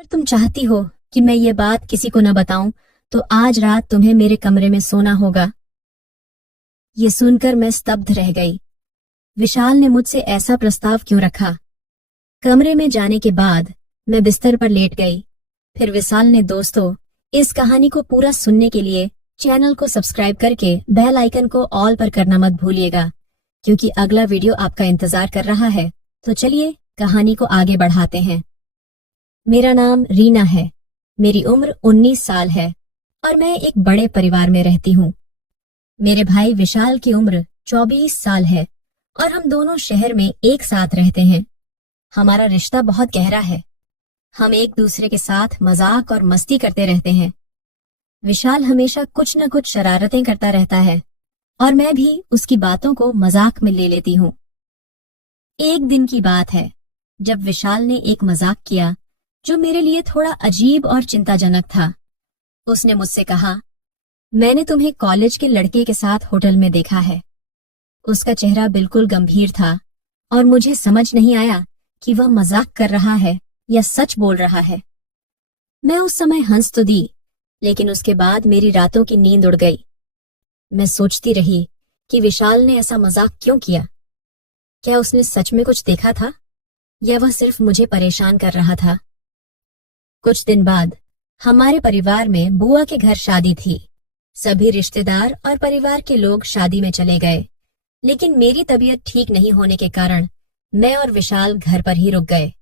अगर तुम चाहती हो कि मैं ये बात किसी को न बताऊं, तो आज रात तुम्हें मेरे कमरे में सोना होगा। ये सुनकर मैं स्तब्ध रह गई। विशाल ने मुझसे ऐसा प्रस्ताव क्यों रखा? कमरे में जाने के बाद मैं बिस्तर पर लेट गई। फिर विशाल ने, दोस्तों, इस कहानी को पूरा सुनने के लिए चैनल को सब्सक्राइब करके बेल आइकन को ऑल पर करना मत भूलिएगा, क्योंकि अगला वीडियो आपका इंतजार कर रहा है। तो चलिए कहानी को आगे बढ़ाते हैं। मेरा नाम रीना है। मेरी उम्र 19 साल है और मैं एक बड़े परिवार में रहती हूँ। मेरे भाई विशाल की उम्र 24 साल है और हम दोनों शहर में एक साथ रहते हैं। हमारा रिश्ता बहुत गहरा है। हम एक दूसरे के साथ मजाक और मस्ती करते रहते हैं। विशाल हमेशा कुछ न कुछ शरारतें करता रहता है और मैं भी उसकी बातों को मजाक में ले लेती हूँ। एक दिन की बात है जब विशाल ने एक मजाक किया जो मेरे लिए थोड़ा अजीब और चिंताजनक था। उसने मुझसे कहा, मैंने तुम्हें कॉलेज के लड़के के साथ होटल में देखा है। उसका चेहरा बिल्कुल गंभीर था और मुझे समझ नहीं आया कि वह मजाक कर रहा है या सच बोल रहा है। मैं उस समय हंस तो दी, लेकिन उसके बाद मेरी रातों की नींद उड़ गई। मैं सोचती रही कि विशाल ने ऐसा मजाक क्यों किया। क्या उसने सच में कुछ देखा था या वह सिर्फ मुझे परेशान कर रहा था? कुछ दिन बाद हमारे परिवार में बुआ के घर शादी थी। सभी रिश्तेदार और परिवार के लोग शादी में चले गए, लेकिन मेरी तबीयत ठीक नहीं होने के कारण मैं और विशाल घर पर ही रुक गए।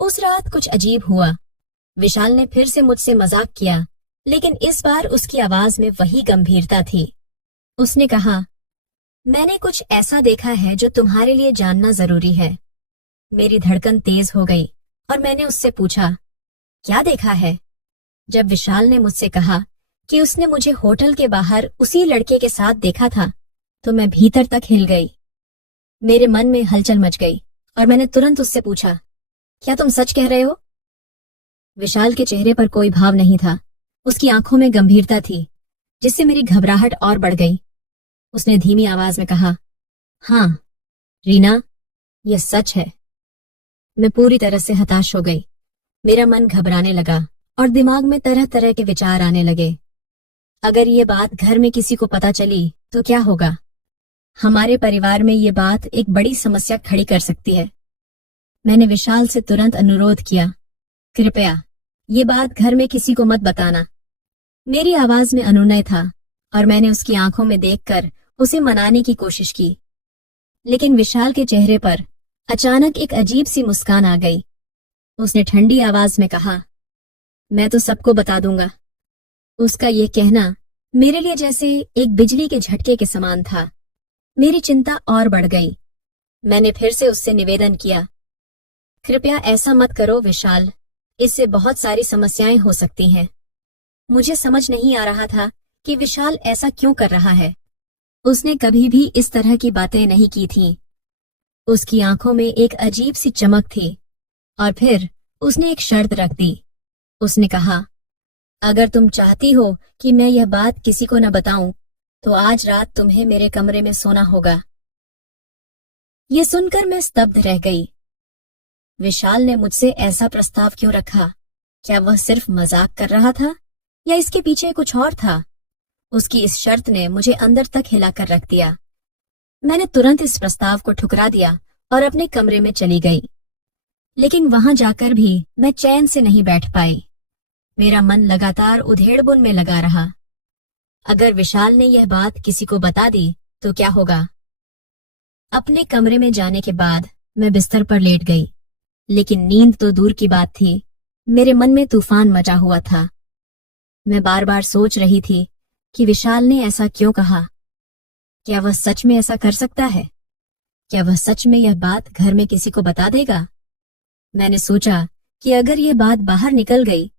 उस रात कुछ अजीब हुआ। विशाल ने फिर से मुझसे मजाक किया, लेकिन इस बार उसकी आवाज में वही गंभीरता थी। उसने कहा, मैंने कुछ ऐसा देखा है जो तुम्हारे लिए जानना जरूरी है। मेरी धड़कन तेज हो गई और मैंने उससे पूछा, क्या देखा है? जब विशाल ने मुझसे कहा कि उसने मुझे होटल के बाहर उसी लड़के के साथ देखा था, तो मैं भीतर तक हिल गई। मेरे मन में हलचल मच गई और मैंने तुरंत उससे पूछा, क्या तुम सच कह रहे हो? विशाल के चेहरे पर कोई भाव नहीं था। उसकी आंखों में गंभीरता थी, जिससे मेरी घबराहट और बढ़ गई। उसने धीमी आवाज में कहा, हाँ रीना, यह सच है। मैं पूरी तरह से हताश हो गई। मेरा मन घबराने लगा और दिमाग में तरह तरह के विचार आने लगे। अगर ये बात घर में किसी को पता चली तो क्या होगा? हमारे परिवार में ये बात एक बड़ी समस्या खड़ी कर सकती है। मैंने विशाल से तुरंत अनुरोध किया, कृपया ये बात घर में किसी को मत बताना। मेरी आवाज में अनुनय था और मैंने उसकी आंखों में देखकर उसे मनाने की कोशिश की, लेकिन विशाल के चेहरे पर अचानक एक अजीब सी मुस्कान आ गई। उसने ठंडी आवाज में कहा, मैं तो सबको बता दूंगा। उसका ये कहना मेरे लिए जैसे एक बिजली के झटके के समान था। मेरी चिंता और बढ़ गई। मैंने फिर से उससे निवेदन किया, कृपया ऐसा मत करो विशाल, इससे बहुत सारी समस्याएं हो सकती हैं। मुझे समझ नहीं आ रहा था कि विशाल ऐसा क्यों कर रहा है। उसने कभी भी इस तरह की बातें नहीं की थीं। उसकी आंखों में एक अजीब सी चमक थी और फिर उसने एक शर्त रख दी। उसने कहा, अगर तुम चाहती हो कि मैं यह बात किसी को न बताऊं, तो आज रात तुम्हें मेरे कमरे में सोना होगा। ये सुनकर मैं स्तब्ध रह गई। विशाल ने मुझसे ऐसा प्रस्ताव क्यों रखा? क्या वह सिर्फ मजाक कर रहा था या इसके पीछे कुछ और था? उसकी इस शर्त ने मुझे अंदर तक हिलाकर रख दिया। मैंने तुरंत इस प्रस्ताव को ठुकरा दिया और अपने कमरे में चली गई। लेकिन वहां जाकर भी मैं चैन से नहीं बैठ पाई। मेरा मन लगातार उधेड़बुन में लगा रहा। अगर विशाल ने यह बात किसी को बता दी तो क्या होगा? अपने कमरे में जाने के बाद मैं बिस्तर पर लेट गई, लेकिन नींद तो दूर की बात थी, मेरे मन में तूफान मचा हुआ था। मैं बार बार सोच रही थी कि विशाल ने ऐसा क्यों कहा। क्या वह सच में ऐसा कर सकता है? क्या वह सच में यह बात घर में किसी को बता देगा? मैंने सोचा कि अगर यह बात बाहर निकल गई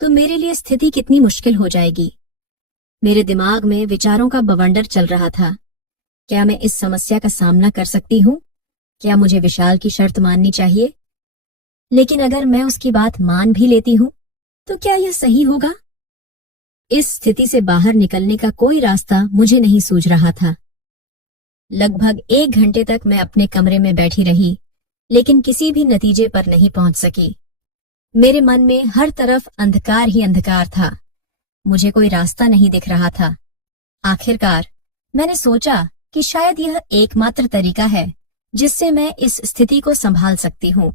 तो मेरे लिए स्थिति कितनी मुश्किल हो जाएगी। मेरे दिमाग में विचारों का बवंडर चल रहा था। क्या मैं इस समस्या का सामना कर सकती हूँ? क्या मुझे विशाल की शर्त माननी चाहिए? लेकिन अगर मैं उसकी बात मान भी लेती हूँ तो क्या यह सही होगा? इस स्थिति से बाहर निकलने का कोई रास्ता मुझे नहीं सूझ रहा था। लगभग 1 घंटे तक मैं अपने कमरे में बैठी रही, लेकिन किसी भी नतीजे पर नहीं पहुंच सकी। मेरे मन में हर तरफ अंधकार ही अंधकार था। मुझे कोई रास्ता नहीं दिख रहा था। आखिरकार मैंने सोचा कि शायद यह एकमात्र तरीका है जिससे मैं इस स्थिति को संभाल सकती हूँ।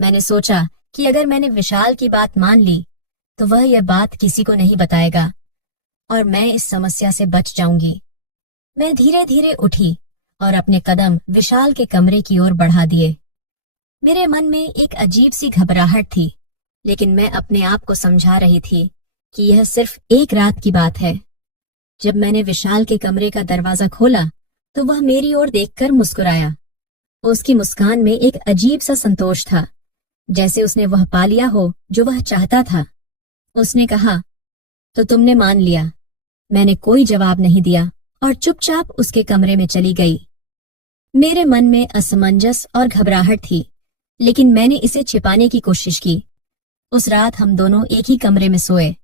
मैंने सोचा कि अगर मैंने विशाल की बात मान ली तो वह यह बात किसी को नहीं बताएगा और मैं इस समस्या से बच जाऊंगी। मैं धीरे धीरे उठी और अपने कदम विशाल के कमरे की ओर बढ़ा दिए। मेरे मन में एक अजीब सी घबराहट थी, लेकिन मैं अपने आप को समझा रही थी कि यह सिर्फ एक रात की बात है। जब मैंने विशाल के कमरे का दरवाजा खोला तो वह मेरी ओर देखकर मुस्कुराया। उसकी मुस्कान में एक अजीब सा संतोष था, जैसे उसने वह पा लिया हो जो वह चाहता था। उसने कहा, तो तुमने मान लिया। मैंने कोई जवाब नहीं दिया और चुपचाप उसके कमरे में चली गई। मेरे मन में असमंजस और घबराहट थी, लेकिन मैंने इसे छिपाने की कोशिश की। उस रात हम दोनों एक ही कमरे में सोए।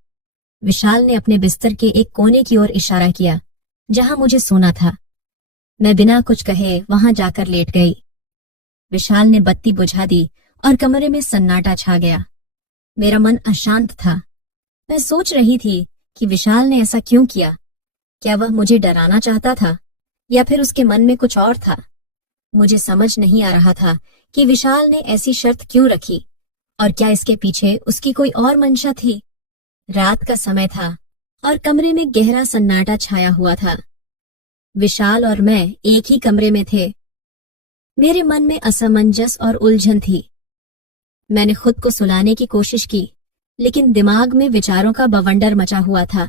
विशाल ने अपने बिस्तर के एक कोने की ओर इशारा किया, जहां मुझे सोना था। मैं बिना कुछ कहे वहां जाकर लेट गई। विशाल ने बत्ती बुझा दी और कमरे में सन्नाटा छा गया। मेरा मन अशांत था। मैं सोच रही थी कि विशाल ने ऐसा क्यों किया। क्या वह मुझे डराना चाहता था या फिर उसके मन में कुछ और था। मुझे समझ नहीं आ रहा था कि विशाल ने ऐसी शर्त क्यों रखी और क्या इसके पीछे उसकी कोई और मंशा थी। रात का समय था और कमरे में गहरा सन्नाटा छाया हुआ था। विशाल और मैं एक ही कमरे में थे। मेरे मन में असमंजस और उलझन थी। मैंने खुद को सुलाने की कोशिश की, लेकिन दिमाग में विचारों का बवंडर मचा हुआ था।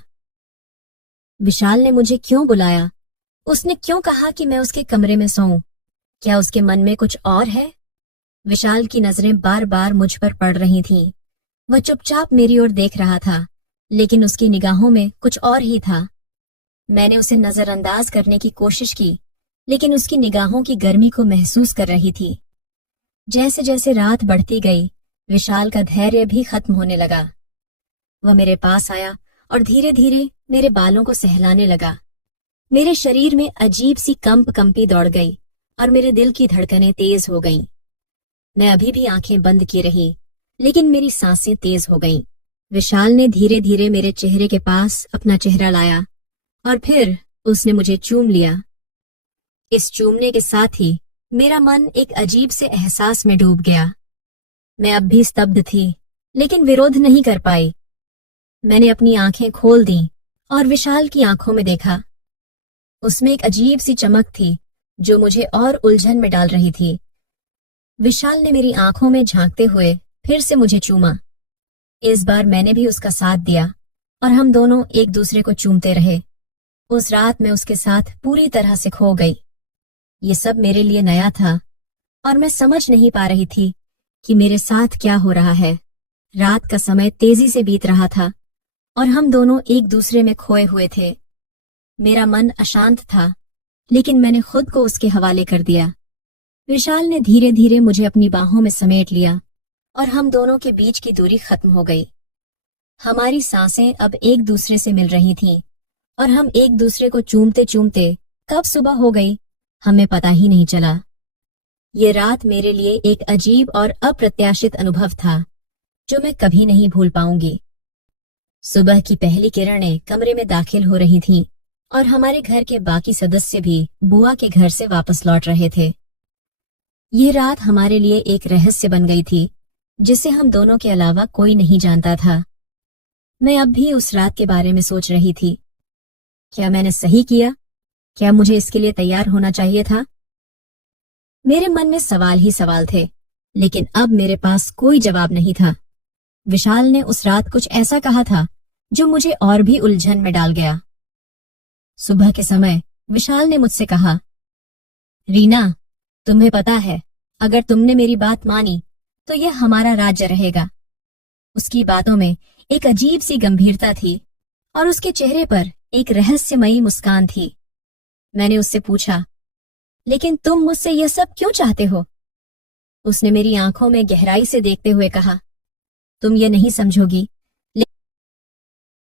विशाल ने मुझे क्यों बुलाया? उसने क्यों कहा कि मैं उसके कमरे में सोऊं? क्या उसके मन में कुछ और है? विशाल की नजरें बार बार मुझ पर पड़ रही थीं। वह चुपचाप मेरी ओर देख रहा था, लेकिन उसकी निगाहों में कुछ और ही था। मैंने उसे नजरअंदाज करने की कोशिश की, लेकिन उसकी निगाहों की गर्मी को महसूस कर रही थी। जैसे जैसे रात बढ़ती गई, विशाल का धैर्य भी खत्म होने लगा। वह मेरे पास आया और धीरे धीरे मेरे बालों को सहलाने लगा। मेरे शरीर में अजीब सी कंपी दौड़ गई और मेरे दिल की धड़कनें तेज हो गईं। मैं अभी भी आंखें बंद किए रही, लेकिन मेरी सांसें तेज हो गईं। विशाल ने धीरे धीरे मेरे चेहरे के पास अपना चेहरा लाया और फिर उसने मुझे चूम लिया। इस चूमने के साथ ही मेरा मन एक अजीब से एहसास में डूब गया। मैं अब भी स्तब्ध थी, लेकिन विरोध नहीं कर पाई। मैंने अपनी आंखें खोल दी और विशाल की आंखों में देखा। उसमें एक अजीब सी चमक थी जो मुझे और उलझन में डाल रही थी। विशाल ने मेरी आंखों में झांकते हुए फिर से मुझे चूमा। इस बार मैंने भी उसका साथ दिया और हम दोनों एक दूसरे को चूमते रहे। उस रात मैं उसके साथ पूरी तरह से खो गई। ये सब मेरे लिए नया था और मैं समझ नहीं पा रही थी कि मेरे साथ क्या हो रहा है। रात का समय तेजी से बीत रहा था और हम दोनों एक दूसरे में खोए हुए थे। मेरा मन अशांत था, लेकिन मैंने खुद को उसके हवाले कर दिया। विशाल ने धीरे धीरे मुझे अपनी बाहों में समेट लिया और हम दोनों के बीच की दूरी खत्म हो गई। हमारी सांसें अब एक दूसरे से मिल रही थीं और हम एक दूसरे को चूमते चूमते कब सुबह हो गई हमें पता ही नहीं चला। ये रात मेरे लिए एक अजीब और अप्रत्याशित अनुभव था जो मैं कभी नहीं भूल पाऊंगी। सुबह की पहली किरणें कमरे में दाखिल हो रही थीं और हमारे घर के बाकी सदस्य भी बुआ के घर से वापस लौट रहे थे। ये रात हमारे लिए एक रहस्य बन गई थी जिसे हम दोनों के अलावा कोई नहीं जानता था। मैं अब भी उस रात के बारे में सोच रही थी। क्या मैंने सही किया? क्या मुझे इसके लिए तैयार होना चाहिए था? मेरे मन में सवाल ही सवाल थे, लेकिन अब मेरे पास कोई जवाब नहीं था। विशाल ने उस रात कुछ ऐसा कहा था जो मुझे और भी उलझन में डाल गया। सुबह के समय विशाल ने मुझसे कहा, रीना, तुम्हें पता है, अगर तुमने मेरी बात मानी तो यह हमारा राज्य रहेगा। उसकी बातों में एक अजीब सी गंभीरता थी और उसके चेहरे पर एक रहस्यमयी मुस्कान थी। मैंने उससे पूछा, लेकिन तुम मुझसे यह सब क्यों चाहते हो? उसने मेरी आंखों में गहराई से देखते हुए कहा, तुम ये नहीं समझोगी